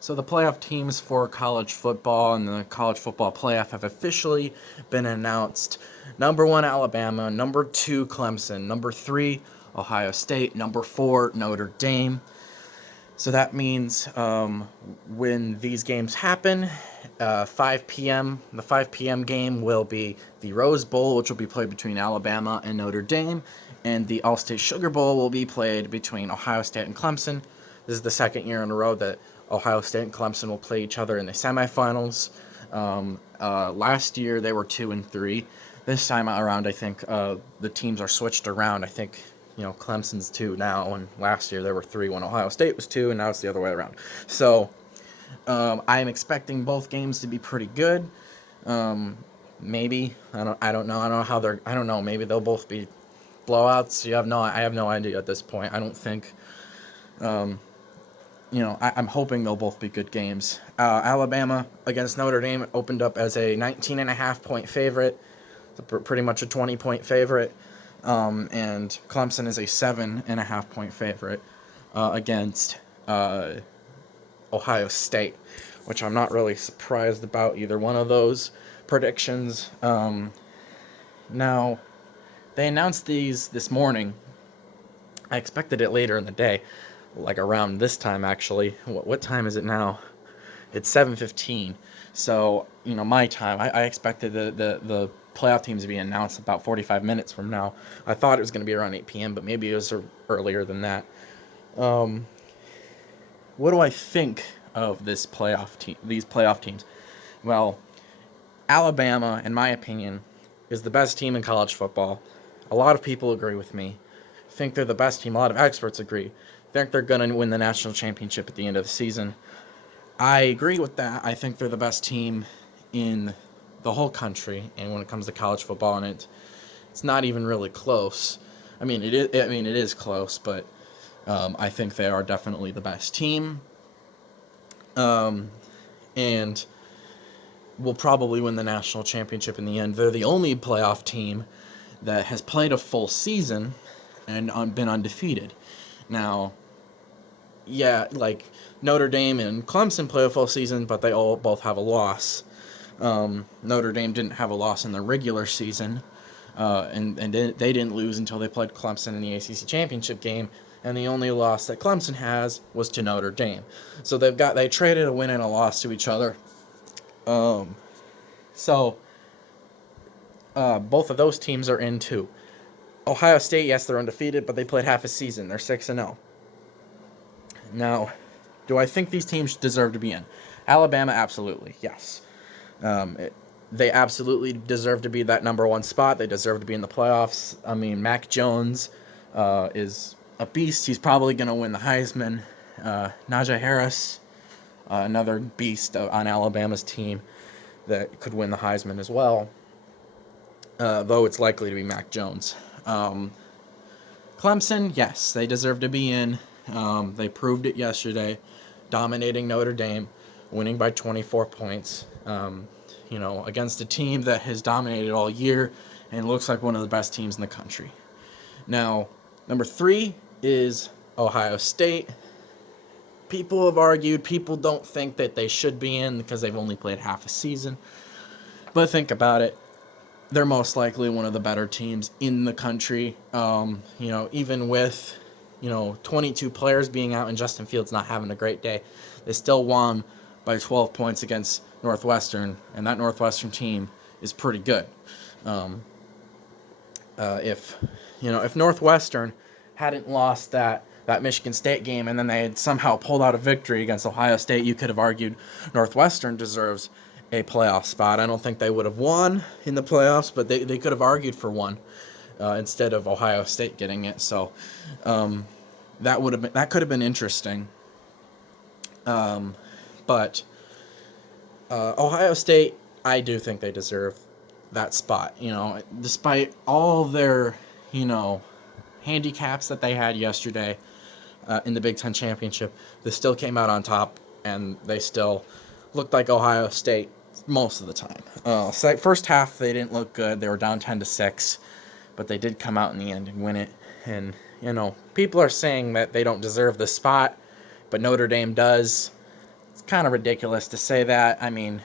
So the playoff teams for college football and the college football playoff have officially been announced. Number 1, Alabama. Number 2, Clemson. Number 3, Ohio State. Number 4, Notre Dame. So that means when these games happen, 5 p.m., the 5 p.m. game will be the Rose Bowl, which will be played between Alabama and Notre Dame, and the All-State Sugar Bowl will be played between Ohio State and Clemson. This is the second year in a row that Ohio State and Clemson will play each other in the semifinals. Last year they were 2-3. This time around, I think the teams are switched around. I think Clemson's 2 now, and last year there were 3 when Ohio State was 2, and now it's the other way around. So I'm expecting both games to be pretty good. Maybe I don't know. Maybe they'll both be blowouts. I have no idea at this point. I don't think. I'm hoping they'll both be good games. Alabama against Notre Dame opened up as a 19.5-point favorite, pretty much a 20-point favorite. And Clemson is a 7.5-point favorite against Ohio State, which I'm not really surprised about either one of those predictions. Now, they announced these this morning. I expected it later in the day, like around this time actually. What time is it now? It's 7:15. So, my time. I expected the playoff teams to be announced about 45 minutes from now. I thought it was going to be around 8 p.m., but maybe it was earlier than that. What do I think of these playoff teams? Well, Alabama, in my opinion, is the best team in college football. A lot of people agree with me. Think they're the best team. A lot of experts agree. Think they're going to win the national championship at the end of the season. I agree with that. I think they're the best team in the whole country, and when it comes to college football, and it's not even really close. It is close, but I think they are definitely the best team. And will probably win the national championship in the end. They're the only playoff team that has played a full season and been undefeated. Now, yeah, like Notre Dame and Clemson play a full season, but they both have a loss. Notre Dame didn't have a loss in the regular season, and they didn't lose until they played Clemson in the ACC championship game, and the only loss that Clemson has was to Notre Dame. So they traded a win and a loss to each other. So both of those teams are in too. Ohio State, yes, they're undefeated, but they played half a season. They're 6-0. Now, do I think these teams deserve to be in? Alabama, absolutely, yes. They absolutely deserve to be that number 1 spot. They deserve to be in the playoffs. Mac Jones is a beast. He's probably going to win the Heisman. Najee Harris, another beast on Alabama's team that could win the Heisman as well, though it's likely to be Mac Jones. Clemson, yes, they deserve to be in. They proved it yesterday, dominating Notre Dame, winning by 24 points, against a team that has dominated all year and looks like one of the best teams in the country. Now, number 3 is Ohio State. People have argued, people don't think that they should be in because they've only played half a season. But think about it. They're most likely one of the better teams in the country. Even with 22 players being out and Justin Fields not having a great day, they still won by 12 points against Northwestern, and that Northwestern team is pretty good. If Northwestern hadn't lost that Michigan State game and then they had somehow pulled out a victory against Ohio State, you could have argued Northwestern deserves a playoff spot. I don't think they would have won in the playoffs, but they could have argued for one instead of Ohio State getting it. So that could have been interesting. But Ohio State, I do think they deserve that spot. Despite all their handicaps that they had yesterday in the Big Ten Championship, they still came out on top, and they still looked like Ohio State most of the time. First half, they didn't look good. They were down 10-6, but they did come out in the end and win it. And, people are saying that they don't deserve the spot, but Notre Dame does. kind of ridiculous to say that. I mean,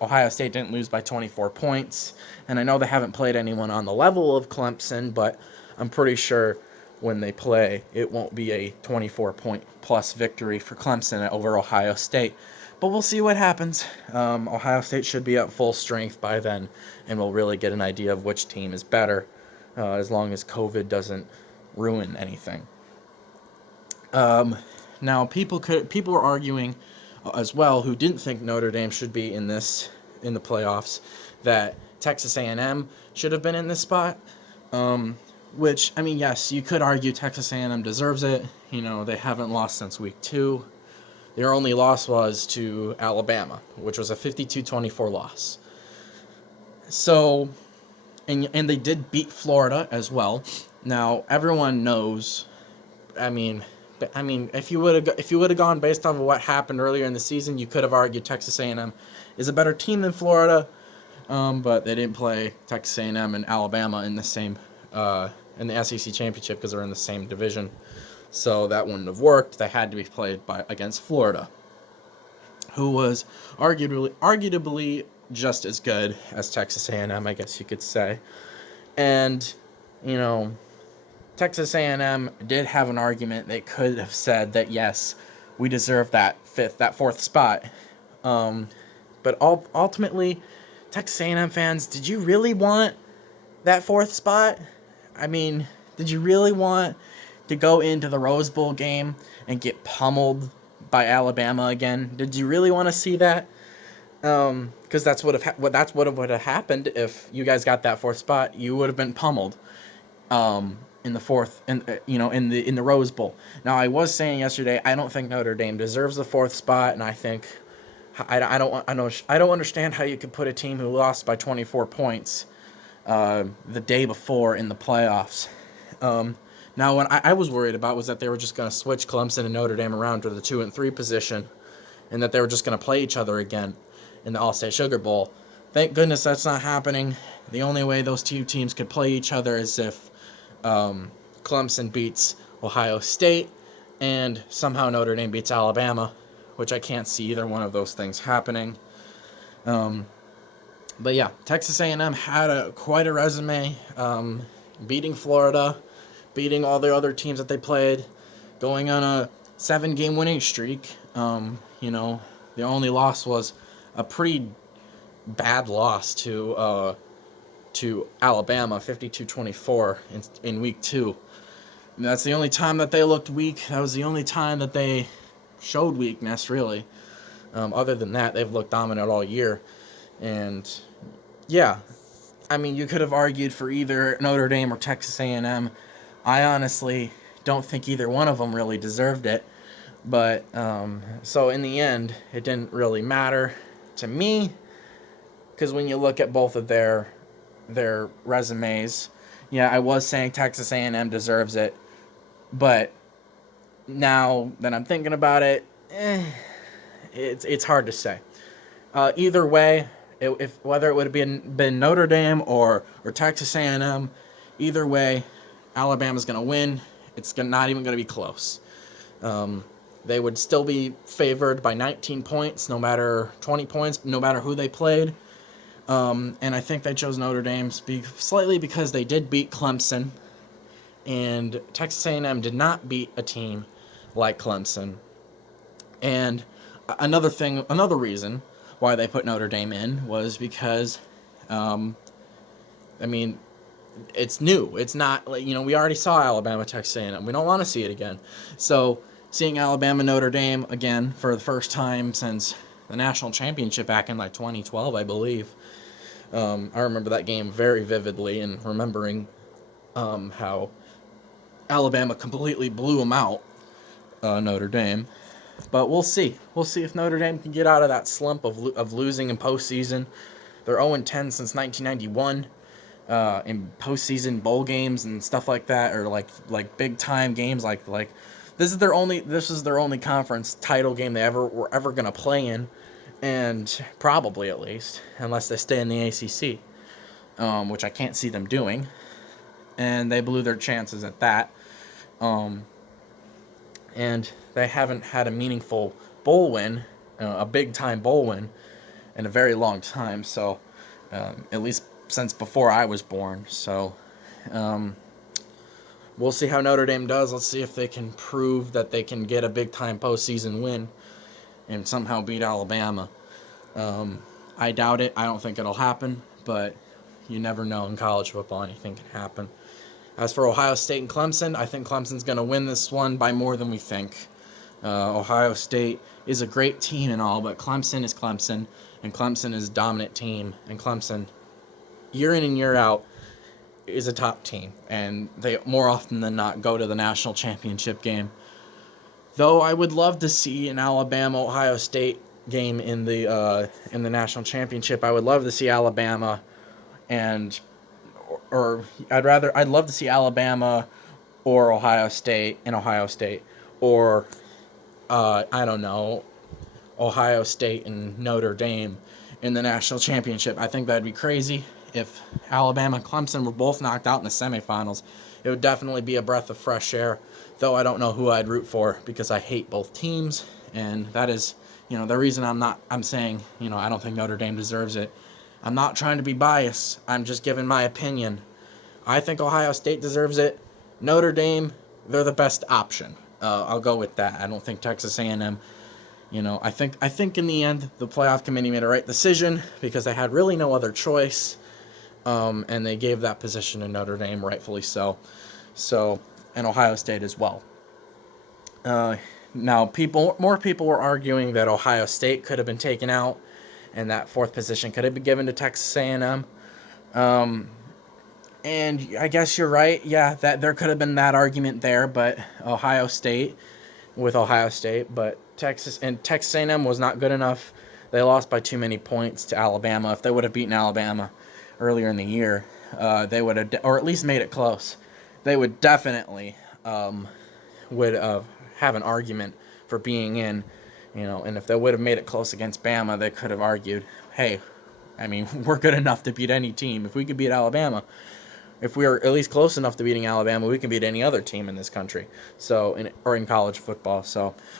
Ohio State didn't lose by 24 points, and I know they haven't played anyone on the level of Clemson, but I'm pretty sure when they play, it won't be a 24-point-plus victory for Clemson over Ohio State. But we'll see what happens. Ohio State should be at full strength by then, and we'll really get an idea of which team is better, as long as COVID doesn't ruin anything. Now, people were arguing as well who didn't think Notre Dame should be in the playoffs, that Texas A&M should have been in this spot. Which, I mean, yes, you could argue Texas A&M deserves it. They haven't lost since week 2. Their only loss was to Alabama, which was a 52-24 loss. So, and they did beat Florida as well. Now, everyone knows, I mean, if you would have gone based off of what happened earlier in the season, you could have argued Texas A&M is a better team than Florida, but they didn't play Texas A&M and Alabama in the same in the SEC championship because they're in the same division, so that wouldn't have worked. They had to be played against Florida, who was arguably just as good as Texas A&M, I guess you could say, and Texas A&M did have an argument. They could have said that, yes, we deserve that fourth spot. But ultimately, Texas A&M fans, did you really want that fourth spot? I mean, did you really want to go into the Rose Bowl game and get pummeled by Alabama again? Did you really want to see that? Because that's what would have happened if you guys got that fourth spot. You would have been pummeled. In the fourth, in the Rose Bowl. Now, I was saying yesterday, I don't think Notre Dame deserves the fourth spot, and I think I don't understand how you could put a team who lost by 24 points the day before in the playoffs. Now, what I was worried about was that they were just going to switch Clemson and Notre Dame around to the 2 and 3 position, and that they were just going to play each other again in the All-State Sugar Bowl. Thank goodness that's not happening. The only way those two teams could play each other is if Clemson beats Ohio State and somehow Notre Dame beats Alabama, which I can't see either one of those things happening. But yeah, Texas A&M had quite a resume, beating Florida, beating all the other teams that they played, going on a 7-game winning streak. The only loss was a pretty bad loss to Alabama, 52-24 in week 2. And that's the only time that they looked weak. That was the only time that they showed weakness, really. Other than that, they've looked dominant all year. And yeah, I mean, you could have argued for either Notre Dame or Texas A&M. I honestly don't think either one of them really deserved it. But so in the end, it didn't really matter to me, because when you look at both of their resumes, yeah, I was saying Texas A&M deserves it, but now that I'm thinking about it, it's hard to say. Either way, whether it would have been Notre Dame or Texas A&M, either way, Alabama's going to win. It's not even going to be close. They would still be favored by 19 points, 20 points, no matter who they played. And I think they chose Notre Dame slightly because they did beat Clemson, and Texas A&M did not beat a team like Clemson. And another reason why they put Notre Dame in was because, it's new. It's not like, we already saw Alabama, Texas A&M. We don't want to see it again. So seeing Alabama, Notre Dame again for the first time since the national championship back in 2012, I believe. I remember that game very vividly, and remembering how Alabama completely blew them out, Notre Dame. But we'll see. We'll see if Notre Dame can get out of that slump of losing in postseason. They're 0-10 since 1991 in postseason bowl games and stuff like that, or like big time games like this is their only conference title game they were ever gonna play in, and probably at least, unless they stay in the ACC, which I can't see them doing, and they blew their chances at that. And they haven't had a meaningful bowl win a big-time bowl win in a very long time. So, at least since before I was born. So, we'll see how Notre Dame does. Let's see if they can prove that they can get a big-time postseason win and somehow beat Alabama. I doubt it. I don't think it'll happen, but you never know in college football. Anything can happen. As for Ohio State and Clemson, I think Clemson's going to win this one by more than we think. Ohio State is a great team and all, but Clemson is Clemson, and Clemson is a dominant team, and Clemson, year in and year out, is a top team, and they more often than not go to the national championship game. Though I would love to see an Alabama-Ohio State game in the national championship. I would love to see Alabama or I'd love to see Alabama or Ohio State, or I don't know, Ohio State and Notre Dame in the national championship. I think that'd be crazy. If Alabama and Clemson were both knocked out in the semifinals, it would definitely be a breath of fresh air, though I don't know who I'd root for because I hate both teams, and that is, the reason I'm saying, I don't think Notre Dame deserves it. I'm not trying to be biased. I'm just giving my opinion. I think Ohio State deserves it. Notre Dame, they're the best option. I'll go with that. I don't think Texas A&M. I think in the end the playoff committee made a right decision because they had really no other choice, and they gave that position to Notre Dame, rightfully so. And Ohio State as well. Now, more people were arguing that Ohio State could have been taken out, and that fourth position could have been given to Texas A&M. And I guess you're right. Yeah, that there could have been that argument there, but Ohio State, but Texas A&M was not good enough. They lost by too many points to Alabama. If they would have beaten Alabama earlier in the year, they would have, or at least made it close. They would definitely have an argument for being in, and if they would have made it close against Bama, they could have argued, hey, we're good enough to beat any team. If we could beat Alabama, if we are at least close enough to beating Alabama, we can beat any other team in this country. Or in college football.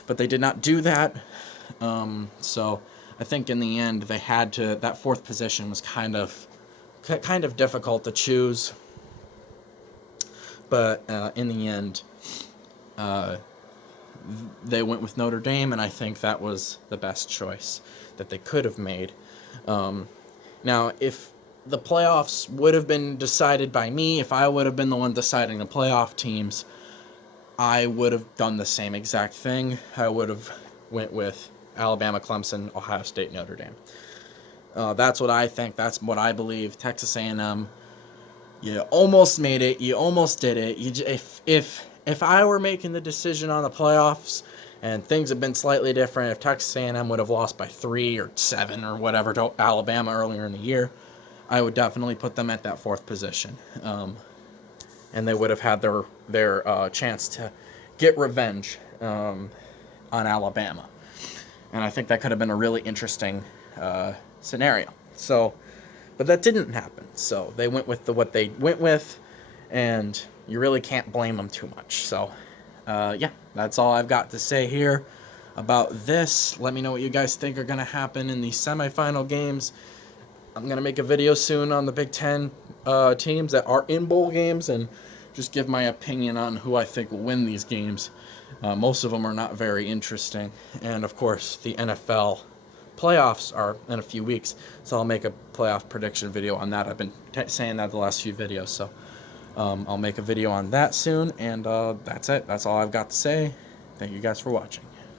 But they did not do that. So I think in the end they had to. That fourth position was kind of difficult to choose. But in the end, they went with Notre Dame, and I think that was the best choice that they could have made. Now, if the playoffs would have been decided by me, if I would have been the one deciding the playoff teams, I would have done the same exact thing. I would have went with Alabama, Clemson, Ohio State, Notre Dame. That's what I think. That's what I believe. Texas A&M, you almost made it. You almost did it. If I were making the decision on the playoffs and things have been slightly different, if Texas A&M would have lost by 3 or 7 or whatever to Alabama earlier in the year, I would definitely put them at that fourth position. And they would have had their chance to get revenge on Alabama. And I think that could have been a really interesting scenario. But that didn't happen. So they went with what they went with, and you really can't blame them too much. So, that's all I've got to say here about this. Let me know what you guys think are going to happen in the semifinal games. I'm going to make a video soon on the Big Ten teams that are in bowl games and just give my opinion on who I think will win these games. Most of them are not very interesting. And, of course, the NFL playoffs are in a few weeks, so I'll make a playoff prediction video on that. I've been saying that the last few videos, so I'll make a video on that soon, and that's it. That's all I've got to say. Thank you guys for watching.